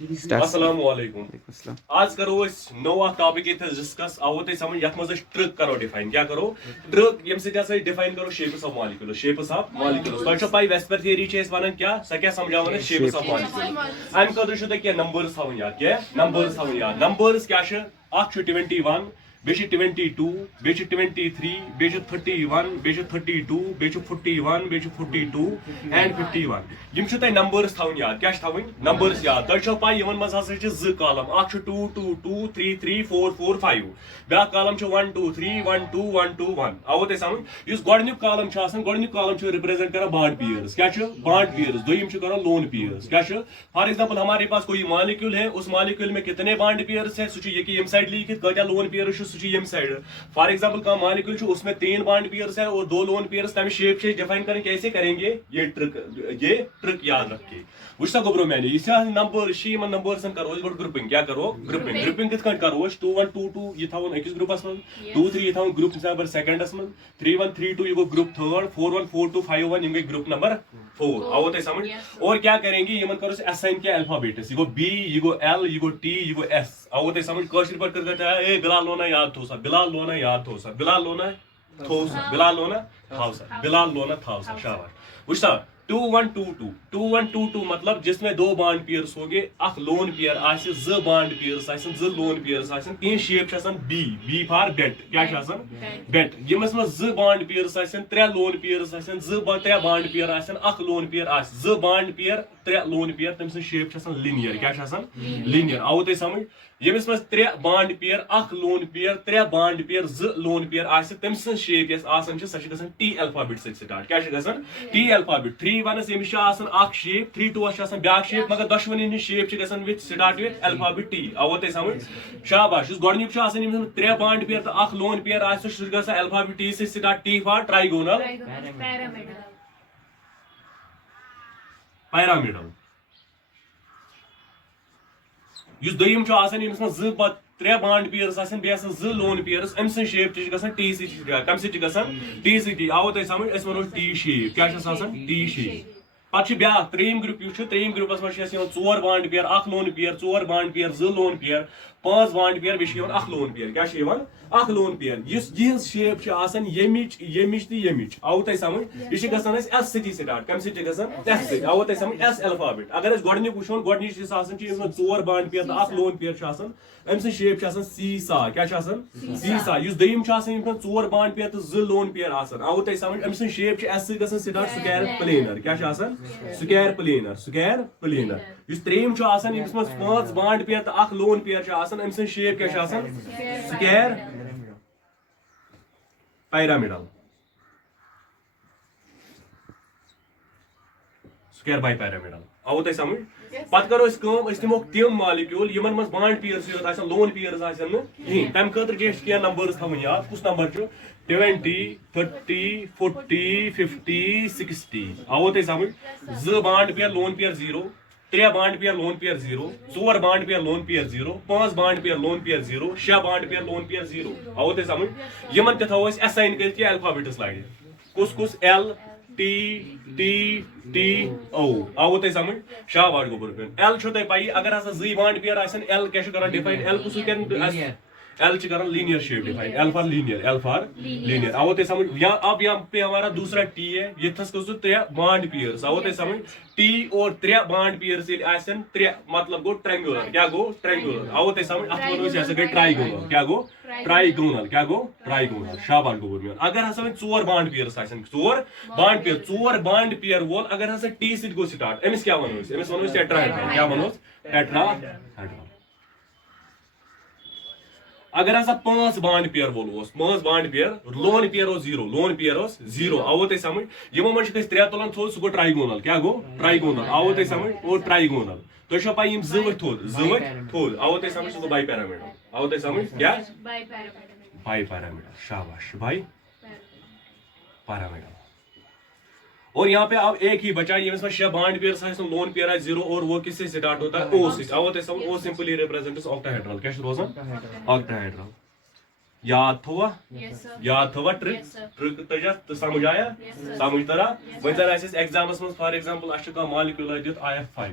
السلام علیکم. آج کرو نو ٹاپک ڈسکس آو تھی سمجھ یت مز ٹرک کرو ڈیفائن کیا کرو ٹرک یم سی ڈیفائن کرو شیپس آف مالیکولز تہ پائی ویسپر تھیوری ونان کیا سا کیا سمجھاون شیپس آف مالیکولز ام خاطر تہ کیا نمبرز تھاون یاد کیا نمبرز تھاون یاد نمبرز کیا 21 بیٚیہِ چھِ 22 بیٚیہِ چھِ 23 بیٚیہِ چھِ 31 بیٚیہِ چھِ 32 بیٚیہِ چھِ 41 بیٚیہِ چھِ 42 اینڈ 51 یم چھِ تۄہہِ نمبرز تھاوٕنۍ یاد کیٛاہ چھِ تھاوٕنۍ نمبرز یاد تۄہہِ چھو پاے یِمن منٛز ہسا چھِ 2 کالم اکھ چھُ 2 2 2 3 3 4 4 5 بیٛاکھ کالم چھُ 1 2 3 1 2 1 2 1 آوٕ تۄہہِ سمجھ یُس گۄڈنیُک کالم چھُ آسان گۄڈنیُک کالم چھُ رِپرٛیزنٹ کران بانڈ پیئرز کیٛاہ چھُ بانڈ پیئرز دوٚیِم چھُ کران لون پیئرز کیٛاہ چھُ فار ایگزامپل ہمارے پاس کوئی مالیکول ہے اس مالیکول میں کتنے بانڈ پیئرز ہے سُہ چھُ ییٚکیٛاہ ییٚمہِ سایڈ لیکھِتھ کۭتیاہ لون پیئرز چھُ سُہ چھُ ییٚمہِ سایڈ فار ایگزامپل کا مالیکول اس میں 3 بانڈ پیئرز ہے اور 2 لون پیئرز تمہیں شیپ سے ڈیفائن کریں کیسے کریں گے یہ ٹرک یاد رکھے وچ سا گوبرو میں نے یہ نمبر من نمبرز کرو گۄڈٕ گروپنگ کیا کرو گروپنگ کت کن کرو 2 1 2 2 یہ تھاون أکِس گروپس من 2 3 یہ تھاون گروپ نمبر سیکنڈس من 3 1 3 2 یہ گو گروپ تھرڈ 4 1 4 2 5 1 یہ گئی گروپ نمبر 4 آو تہ سمجھ اور کیا کریں گے یمن کرو اسائن کیا الفابیٹس یہ گو بی یہ گو ایل یہ گو ٹی یہ گو ایس آو تہ سمجھ کٲشِر پٲٹھۍ کر اے بلال لونا یاد تھو سا بلال لونا یاد تھو سا بلال لونا تھو سا بلال لونا تھاو سا بلال لونا تھاو سا شاباش وچھ سا 2 1 2 2 2 1 2 2 مطلب جس میں 2 بانڈ پیئرس ہو گے اخ لون پیئر آسہِ 2 بانڈ پیئرس آسن 2 لون پیئرس آسن تین شیپ آسان بی فار بیٹ کیا آسان بیٹ یمس منٛز 2 بانڈ پیئرس آسن 3 لون پیئرس آسن 3 بانڈ پیئر آسن اخ لون پیئر آسہِ 2 بانڈ پیئر 3 لون پیئر تم سن شیپ آسان لینئر کیا آسان لینئر آو تہ سمجھ یمس منٛز 3 بانڈ پیئر اخ lone pair 3 bond pair 2 lone pair آسہِ تم سن شیپ یس آسان سۄ چھِ گژھان ٹی الفابیٹ سۭتۍ سٹارٹ کیا گژھان ٹی الفابیٹ 3 1 یمس آسان اکھ شیپ 3 2 آسان بیاکھ شیپ مگر دۄشوٕنی ہٕنٛز شیپ چھِ گژھان وِتھ سٹارٹ وِتھ الفابیٹ ٹی آو تۄہہِ سمجھ شاباش یُس گۄڈنیُک چھُ آسان یمس 3 بانڈ پیئر تہٕ اکھ لون پیئر آسہِ سُہ چھُ گژھان الفابیٹ ٹی سۭتۍ سٹارٹ ٹی فار ٹرائیگونل پیرامڈل یُس دوٚیِم چھُ آسان یمس منٛز 3 بانڈ پیئرس آسن بیٚیہِ آسن 2 لون پیئرس أمۍ سٕنٛز شیپ تہِ چھِ گژھان ٹی سۭتۍ کمہِ سۭتۍ چھِ گژھان ٹی سۭتی آوٕ تۄہہِ سمجھ أسۍ ونو ٹی شیپ کیٛاہ چھس آسان ٹی شیپ پتہٕ چھُ بیاکھ ترٛیٚیِم گروپ یُس چھُ ترٛیٚیِم گروپس منٛز چھِ اَسہِ یِوان 4 بانڈ پیئر اکھ lone pair 4 bond pair 2 lone pair 5 bond pair بیٚیہِ چھُ یِوان اکھ لون پیئر کیٛاہ چھُ یِوان اکھ لون پیئر یُس یِہنٛز شیپ چھِ آسان ییٚمِچ تہٕ ییٚمِچ آوٕ تۄہہِ سمجھ یہِ چھِ گژھان اَسہِ ایس سۭتی سٹارٹ کمہِ سۭتۍ چھِ گژھان ایس سۭتۍ آوٕ تۄہہِ سمجھ ایس الفابیٹ اگر أسۍ گۄڈنیُک وٕچھون گۄڈنِچ یُس آسان چھِ یِم 4 بانڈ پیئر تہٕ اکھ لون پیئر چھُ آسان أمۍ سٕنٛز شیپ چھِ آسان سی سا کیٛاہ چھِ آسان سی سا یُس دوٚیِم چھُ آسان یِم 4 بانڈ پیئر تہٕ 2 لون پیئر آسان آوٕ تۄہہِ سمجھ أمۍ سٕنٛز شیپ چھِ ایس سۭتۍ گژھان سٹارٹ سکویر پلینر کیٛاہ چھُ آسان سکویر پلینر یُس ترٛیٚیِم چھُ آسان ییٚمِس منٛز 5 بانڈ پیئر تہٕ اکھ لون پیئر چھُ آسان أمۍ سٕنٛز شیپ کیٛاہ چھِ آسان square pyramidal square by pyramidal آوٕ تۄہہِ سمجھ پتہٕ کرو أسۍ کٲم أسۍ نِموکھ تِم مالیکول یِمن منٛز بانڈ پیئرسٕے یوت آسن لون پیئرز آسن نہٕ کِہینۍ تمہِ خٲطرٕ چھِ أسۍ کینٛہہ نمبرز تھاوٕنۍ یاد کُس نمبر چھُ 20 30 40 50 60 آوٕ تۄہہِ سمجھ 2 bond pair lone pair 0 3 bond pair lone pair 0 4 bond pair lone pair 0 5 bond pair lone pair 0 6 bond pair lone pair 0 آوٕ تۄہہِ سمجھ یِمن تہِ تھاوو أسۍ اسائن کٔرِتھ کینٛہہ الفابیٹس لایڈِ کُس L T T T O آوٕ تۄہہِ سمجھ شاباش گوٚبُر ایل چھو تۄہہِ پایی اگر ہسا 2 بانڈ پیئر آسن ایل کیٛاہ چھُ کران ڈِفاین ایل کُس ایل چھِ کران linear shape define L for linear آو تۄہہِ سمجھ یا اب یہاں پہ ہمارا دوسرا ٹی ہے یتھس کٔرۍزیو 3 بانڈ پیئرس آو تۄہہِ سمجھ ٹی اور 3 بانڈ پیئرس ییٚلہِ آسن 3 مطلب گوٚو ٹرینگولر کیٛاہ گوٚو ٹرینگولر آو تۄہہِ سمجھ اتھ ونو أسۍ یہِ ہسا گٔے ٹرائیگونل کیٛاہ گوٚو ٹرائیگونل کیٛاہ گوٚو ٹرائیگونل شاباش گوٚبُر میون اگر ہسا وۄنۍ 4 بانڈ پیئرس آسن 4 بانڈ پیئر وول اگر ہسا ٹی سۭتۍ گوٚو سٹارٹ أمِس کیٛاہ ونو أسۍ أمِس ونو أسۍ ٹیٹراہیڈرل کیٛاہ ونوس ٹیٹراہیڈرل اگر ہسا 5 بانڈ پیئر وول اوس 5 بانڈ پیئر لون پیئر اوس 0 آوٕ تۄہہِ سمجھ یِمو منٛز چھِ أسۍ 3 تُلان تھوٚد سُہ گوٚو ٹرائیگونل کیٛاہ گوٚو ٹرائیگونل آوٕ تۄہہِ سمجھ اور ٹرائیگونل تۄہہِ چھو پاے یِم 2 ؤتھۍ تھوٚد آوٕ تۄہہِ سمجھ سُہ گوٚو بائی پیرامڈل آوٕ تۄہہِ سمجھ کیٛاہ بائی پیرامڈل شاباش بائی پیرامڈل اور یہاں پہ اب ایک ہی بچا یمس میں 6 بانڈ پیئرس آسن لون پیئر آسہِ 0 اور وہ کس سے سٹارٹ ہوتا ہے او سے آو تۄہہِ سمجھ او سمپلی ریپرزینٹس آکٹاہیڈرل کیا چھُ روزان آکٹاہیڈرل یاد تھوا ٹرک تجا تو سمجھ آیا سمجھ ترا وۄنۍ زن آسہِ اَسہِ ایگزامس منٛز فار ایگزامپل اَسہِ چھُ کانٛہہ مالیکول دِتھ IF5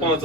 5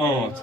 5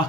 8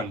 1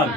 1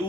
2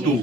2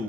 2